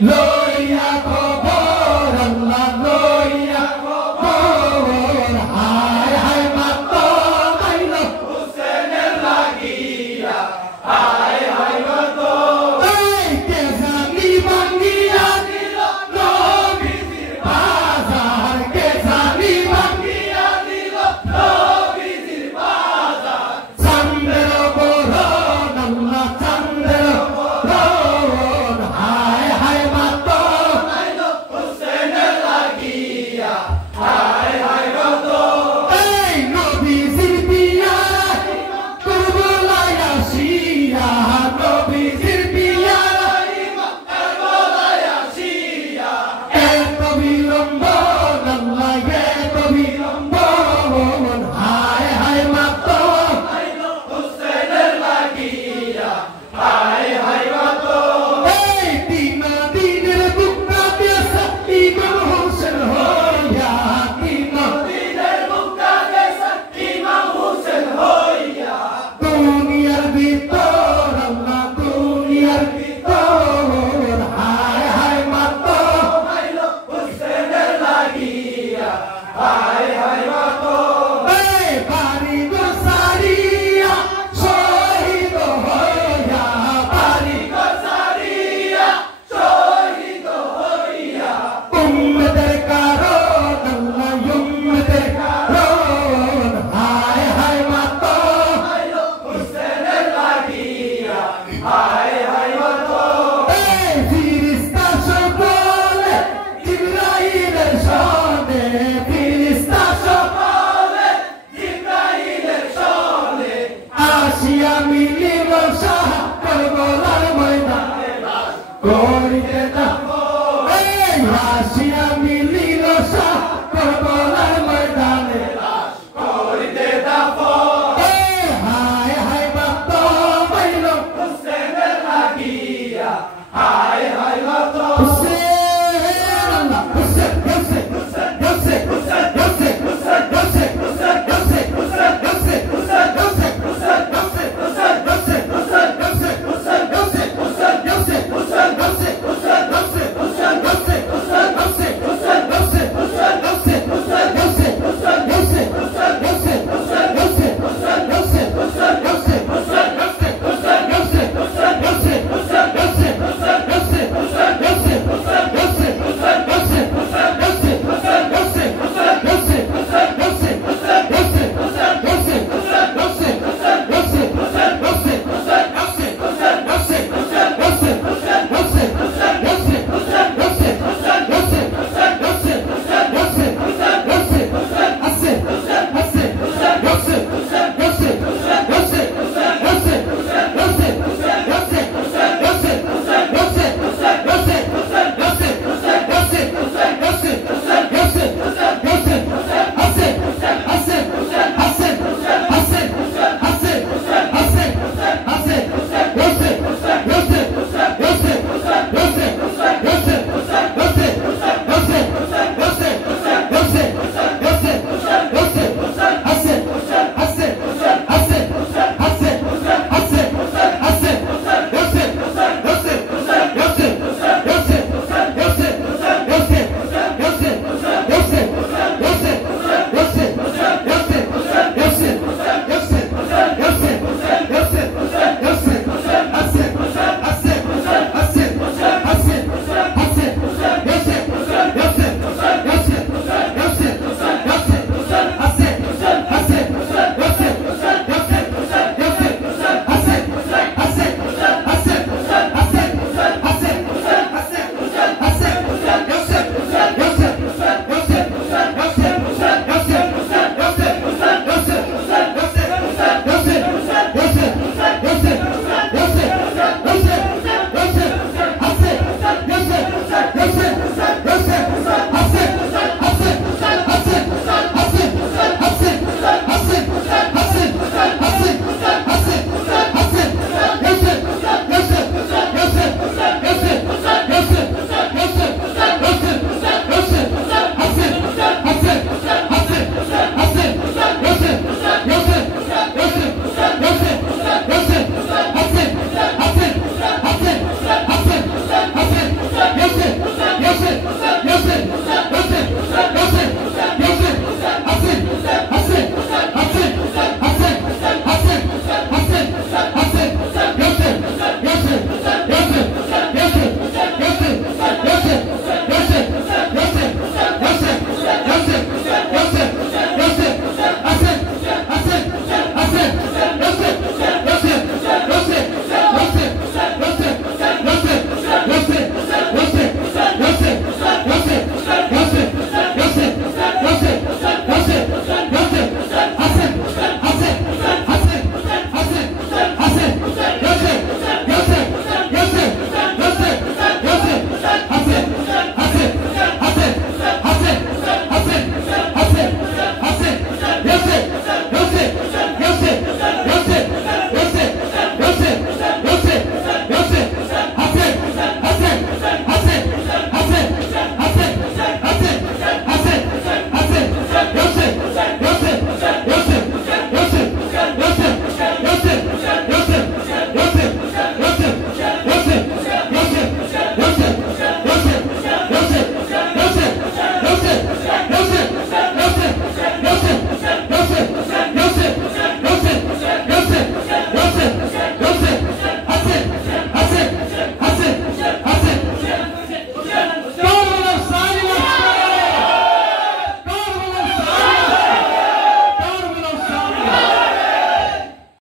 লইয়া খবর আল্লাহ লইয়া খবর হায় হায় মাত্র মাইল হুসেনের লাগিয়া হায় হায় মাত্র এই কে জানি ভাঙ্গিয়া দিল নবীজির বাজার কে জানি ভাঙ্গিয়া দিল নবীজির বাজার চাঁদের বরণ আল্লাহ চাঁদের বরণ হায় হায় মাত্র মাইল হুসেনের লাগিয়া হায় হায় মাত্র এই নবীজির বিয়া কারবালায় আসিয়া নবীজির বিয়া কারবালায় আসিয়া এত বিলম্ব আল্লাহ এত বিলম্ব হায় হায় মাত্র মাইল হুসেনের লাগিয়া হায় হায় মাত্র এই তিন দিনের বুকটা দেশে ইমাম হোসেন হইয়া তিন দিনের বুকটা দেশে ইমাম হোসেন হইয়া দুনিয়ার ভিতর আল্লাহ দুনিয়ার ভিতর হায় হায় মাত্র মাইল হুসেনের লাগিয়া হায় হায় মাত্র এই বাড়ি ঘর সারিয়া শহীদ হইয়া বাড়ি ঘর সারিয়া শহীদ হইয়া উম্মতের কারণ আল্লাহ উম্মতের কারণ হায় হায় মাত্র মাইল হুসেনের লাগিয়া হায় হায় মাত্র এই ফিরিস্তা সকলে জিবরাইলের শনে ফিরিস্তা সকলে জিবরাইলের শনে আসিয়া মিলিল শাহ কারবালার ময়দানে লাশ করিতে দাফন এই আসিয়া মিলিল শাহ কারবালার ময়দানে লাশ করিতে দাফন এই হায় হায় মাত্র মাইল হুসেনের লাগিয়া হায় হায় মাত্র